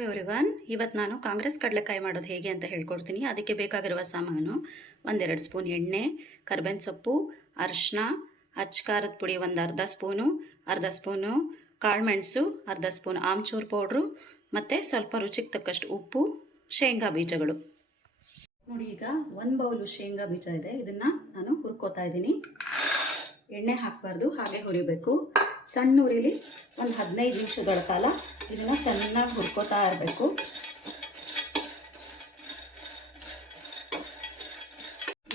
Everyone, ಇವತ್ತು ನಾನು ಕಾಂಗ್ರೆಸ್ ಕಡಲೆಕಾಯಿ ಮಾಡೋದು ಹೇಗೆ ಅಂತ ಹೇಳ್ಕೊಡ್ತೀನಿ. ಅದಕ್ಕೆ ಬೇಕಾಗಿರುವ ಸಾಮಾನು: ಒಂದೆರಡು ಸ್ಪೂನ್ ಎಣ್ಣೆ, ಕರ್ಬೇವಿನ ಸೊಪ್ಪು, ಅರಿಶಿನ, ಅಚ್ಚ ಖಾರದ ಪುಡಿ ಅರ್ಧ ಸ್ಪೂನು ಕಾಳುಮೆಣಸು, ಅರ್ಧ ಸ್ಪೂನ್ ಆಮ್ಚೂರು ಪೌಡ್ರು, ಮತ್ತು ಸ್ವಲ್ಪ ರುಚಿಗೆ ತಕ್ಕಷ್ಟು ಉಪ್ಪು, ಶೇಂಗಾ ಬೀಜಗಳು. ನೋಡಿ, ಈಗ 1 ಬೌಲು ಶೇಂಗಾ ಬೀಜ ಇದೆ. ಇದನ್ನು ನಾನು ಹುರ್ಕೋತಾ ಇದ್ದೀನಿ. ಎಣ್ಣೆ ಹಾಕಬಾರ್ದು, ಹಾಗೆ ಹುರಿಬೇಕು. ಸಣ್ಣ ಉರಿಲಿ ಒಂದು 15 ನಿಮಿಷಗಳ ಕಾಲ ಇದನ್ನು ಚೆನ್ನಾಗಿ ಹುರ್ಕೋತಾ ಇರಬೇಕು.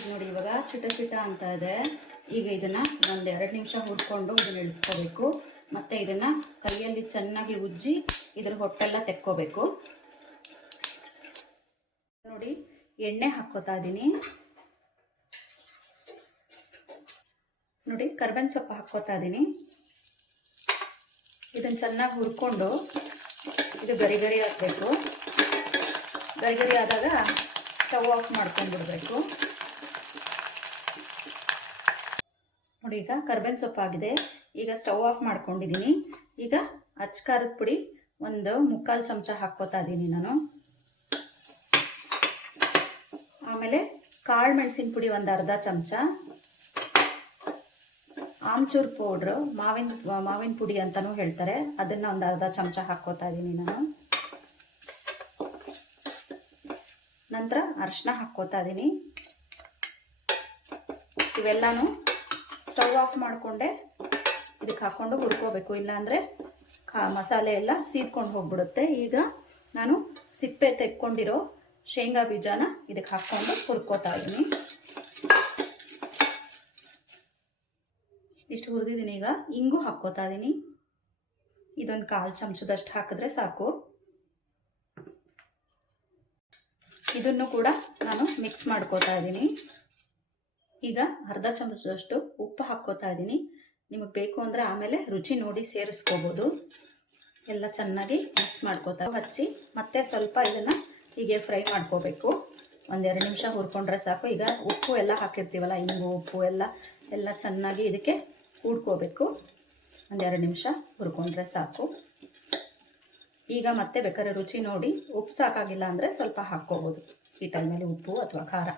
ನೋಡಿ, ಇವಾಗ ಚಿಟ ಅಂತ ಇದೆ. ಈಗ ಇದನ್ನು ಒಂದು 2 ನಿಮಿಷ ಹುರ್ಕೊಂಡು ಇದನ್ನು ಇಳಿಸ್ಕೋಬೇಕು. ಮತ್ತು ಇದನ್ನು ಕೈಯಲ್ಲಿ ಚೆನ್ನಾಗಿ ಉಜ್ಜಿ ಇದ್ರ ಹೊಟ್ಟೆಲ್ಲ ತೆಕ್ಕೋಬೇಕು. ನೋಡಿ, ಎಣ್ಣೆ ಹಾಕ್ಕೋತಾ ಇದ್ದೀನಿ. ನೋಡಿ, ಕರ್ಬೇವಿನ ಸೊಪ್ಪು ಹಾಕ್ಕೋತಾ ಇದ್ದೀನಿ. ಇದನ್ನು ಚೆನ್ನಾಗಿ ಹುರ್ಕೊಂಡು ಇದು ಗರಿ ಆಗಬೇಕು. ಗರಿ ಆದಾಗ ಸ್ಟವ್ ಆಫ್ ಮಾಡ್ಕೊಂಡ್ಬಿಡ್ಬೇಕು. ನೋಡಿ, ಈಗ ಕರ್ಬೇವಿನ ಸೊಪ್ಪು ಆಗಿದೆ. ಈಗ ಸ್ಟವ್ ಆಫ್ ಮಾಡ್ಕೊಂಡಿದ್ದೀನಿ. ಈಗ ಅಚ್ಚ ಖಾರದ ಪುಡಿ ಒಂದು 3/4 ಚಮಚ ಹಾಕ್ಕೋತಾ ಇದ್ದೀನಿ ನಾನು. ಆಮೇಲೆ ಕಾಳು ಮೆಣಸಿನ ಪುಡಿ ಒಂದು ಅರ್ಧ ಚಮಚ, ಆಮ್ಚೂರು ಪೌಡ್ರು, ಮಾವಿನ ಪುಡಿ ಅಂತಲೂ ಹೇಳ್ತಾರೆ, ಅದನ್ನು ಒಂದು ಅರ್ಧ ಚಮಚ ಹಾಕ್ಕೋತಾ ಇದ್ದೀನಿ ನಾನು. ನಂತರ ಅರಿಶಿನ ಹಾಕ್ಕೋತಾ ಇದ್ದೀನಿ. ಇವೆಲ್ಲನೂ ಸ್ಟವ್ ಆಫ್ ಮಾಡಿಕೊಂಡೆ ಇದಕ್ಕೆ ಹಾಕ್ಕೊಂಡು ಹುರ್ಕೋಬೇಕು, ಇಲ್ಲಾಂದರೆ ಮಸಾಲೆ ಎಲ್ಲ ಸೀದ್ಕೊಂಡು ಹೋಗ್ಬಿಡುತ್ತೆ. ಈಗ ನಾನು ಸಿಪ್ಪೆ ತೆಕ್ಕೊಂಡಿರೋ ಶೇಂಗಾ ಬೀಜನ ಇದಕ್ಕೆ ಹಾಕ್ಕೊಂಡು ಹುರ್ಕೋತಾ ಇದ್ದೀನಿ. ಇಷ್ಟು ಹುರಿದಿದ್ದೀನಿ. ಈಗ ಇಂಗು ಹಾಕ್ಕೋತಾ ಇದ್ದೀನಿ. ಇದೊಂದು 1/4 ಚಮಚದಷ್ಟು ಹಾಕಿದ್ರೆ ಸಾಕು. ಇದನ್ನು ಕೂಡ ನಾನು ಮಿಕ್ಸ್ ಮಾಡ್ಕೋತಾ ಇದ್ದೀನಿ. ಈಗ ಅರ್ಧ ಚಮಚದಷ್ಟು ಉಪ್ಪು ಹಾಕ್ಕೋತಾ ಇದ್ದೀನಿ. ನಿಮಗೆ ಬೇಕು ಅಂದರೆ ಆಮೇಲೆ ರುಚಿ ನೋಡಿ ಸೇರಿಸ್ಕೋಬೋದು. ಎಲ್ಲ ಚೆನ್ನಾಗಿ ಮಿಕ್ಸ್ ಮಾಡ್ಕೋತಾ ಹಚ್ಚಿ ಮತ್ತೆ ಸ್ವಲ್ಪ ಇದನ್ನು ಹೀಗೆ ಫ್ರೈ ಮಾಡ್ಕೋಬೇಕು. 1-2 ನಿಮಿಷ ಹುರ್ಕೊಂಡ್ರೆ ಸಾಕು. ಈಗ ಉಪ್ಪು ಎಲ್ಲ ಹಾಕಿರ್ತೀವಲ್ಲ, ಇಂಗು ಉಪ್ಪು ಎಲ್ಲ ಚೆನ್ನಾಗಿ ಇದಕ್ಕೆ ಕೂಡ್ಕೋಬೇಕು. 1-2 ನಿಮಿಷ ಹುರ್ಕೊಂಡ್ರೆ ಸಾಕು. ಈಗ ಮತ್ತೆ ಬೇಕಾದ್ರೆ ರುಚಿ ನೋಡಿ, ಉಪ್ಪು ಸಾಕಾಗಿಲ್ಲ ಅಂದರೆ ಸ್ವಲ್ಪ ಹಾಕ್ಕೋಬೋದು ಈ ಟೈಮಲ್ಲಿ, ಉಪ್ಪು ಅಥವಾ ಖಾರ.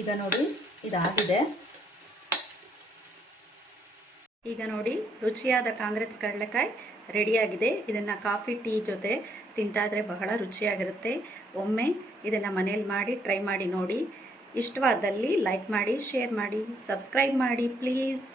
ಈಗ ನೋಡಿ, ಇದಾಗಿದೆ. ಈಗ ನೋಡಿ, ರುಚಿಯಾದ ಕಾಂಗ್ರೆಸ್ ಕಡಲೆಕಾಯಿ ರೆಡಿಯಾಗಿದೆ. ಇದನ್ನು ಕಾಫಿ ಟೀ ಜೊತೆ ತಿಂತಾಯಿದ್ರೆ ಬಹಳ ರುಚಿಯಾಗಿರುತ್ತೆ. ಒಮ್ಮೆ ಇದನ್ನು ಮನೇಲಿ ಮಾಡಿ ಟ್ರೈ ಮಾಡಿ ನೋಡಿ. ಇಷ್ಟವಾದಲ್ಲಿ ಲೈಕ್ ಮಾಡಿ, ಶೇರ್ ಮಾಡಿ, ಸಬ್ಸ್ಕ್ರೈಬ್ ಮಾಡಿ ಪ್ಲೀಸ್.